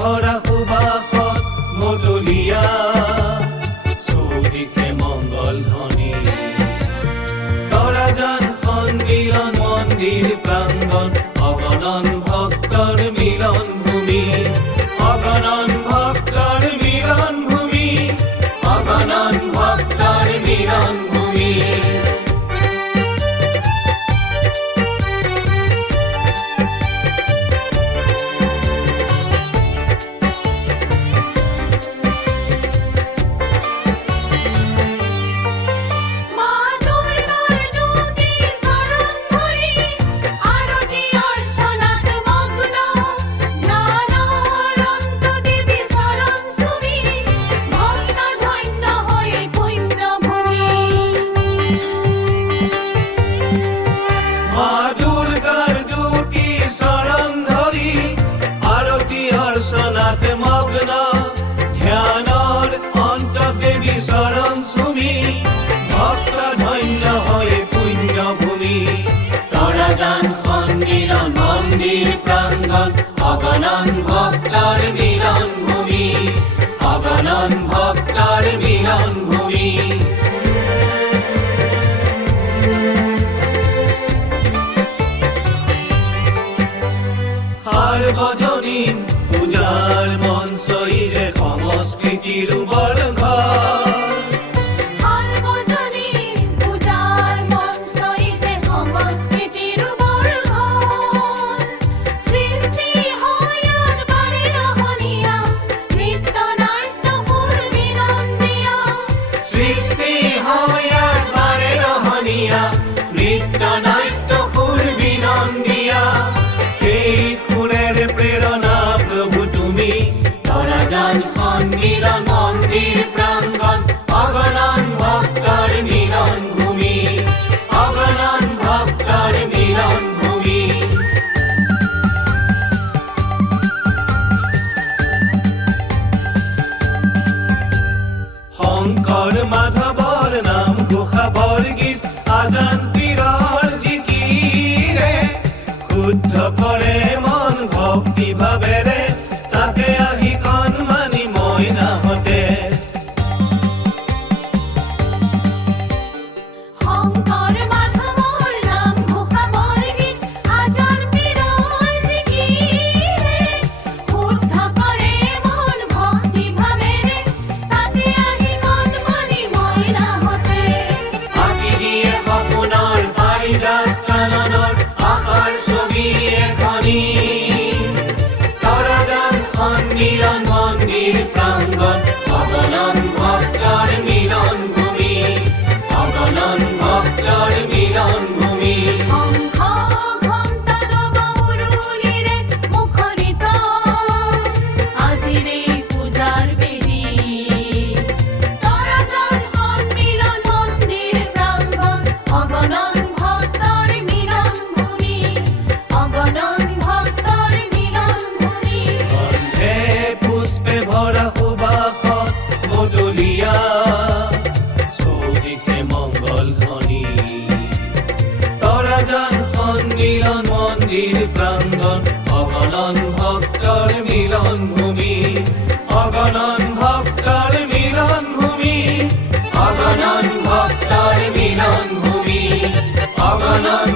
ভরা সুবাসত মতলীয়া চৌদিশে মঙ্গল ধ্বনি তৰাজান সন্মিলন মন্দিৰ প্ৰাংগণ অগণন ভক্তৰ মিলন ভূমি অগণন ভক্তৰ মিলন ভূমি অগণন ভক্তৰ মিলন ভূমি মগ্ন ধ্যানৰ অন্ত দেৱী চৰণ চুমি ভক্ত ধন্য হৈ পুণ্য ভূমি তৰাজান সন্মিলন মন্দিৰ প্ৰাংগণ অগণন ভক্তৰ মিলন ভূমি অগণন ভক্তৰ মিলন ভূমি সাৰ্বজনীন পূজাৰ মঞ্চই যে সংস্কৃতিৰ উবৰ ঘৰ সাৰ্বজনীন পূজাৰ মঞ্চই যে সংস্কৃতিৰ উবৰ ঘৰ সৃষ্টি হয় বাৰে ৰহণীয়া নৃত্য নাট্য সুৰ বিনন্দীয়া সৃষ্টি হয় বাৰে ৰহণীয়া নৃত্য নাট্য সুৰ বিনন্দীয়া সেই সুৰেৰে প্ৰেৰণা প্ৰভু তুমি তৰাজান সন্মিলন মন্দিৰ প্ৰাংগণ অগণন ভক্তৰ মিলন ভূমি অগণন ভক্তৰ মিলন ভূমি শংকৰ মাধৱৰ নাম ঘোষা বৰগীত আজান পীৰৰ জিকিৰে শুদ্ধ কৰে মন ভক্তি ভাৱেৰে তাতে আহি কণমানি মইনাহঁতে শংকৰ মাধৱৰ নাম ঘোষা বৰগীত আজান পীৰৰ জিকিৰে শুদ্ধ কৰে মন ভক্তি ভাৱেৰে তাতে আহি কণমানি মইনাহঁতে আঁকি দিয়ে সপোনৰ পাৰিজাত কাননৰ আশাৰ ছবি এখনি তৰাজান সন্মিলন মন্দিৰ প্ৰাংগণ অগণন ভক্তৰ মিলন ভূমি অগণন ভক্তৰ মিলন ভূমি শংখ ঘণ্টা দবাউৰুলিৰে মুখৰিত আজিৰে পূজাৰ বেদী তৰাজান সন্মিলন মন্দিৰ প্ৰাংগণ অগণন ভক্তৰ মিলন ভূমি অগণন ভক্তৰ মিলন ভূমি গন্ধে পুষ্পে ভৰা সুবাসত মতলীয়া চৌদিশে মঙ্গল ধ্বনি তৰাজান সন্মিলন মন্দিৰ প্ৰাংগণ অগণন ভক্তৰ মিলন ভূমি অগণন ভক্তৰ মিলন ভূমি অগণন ভক্তৰ মিলন ভূমি অগণন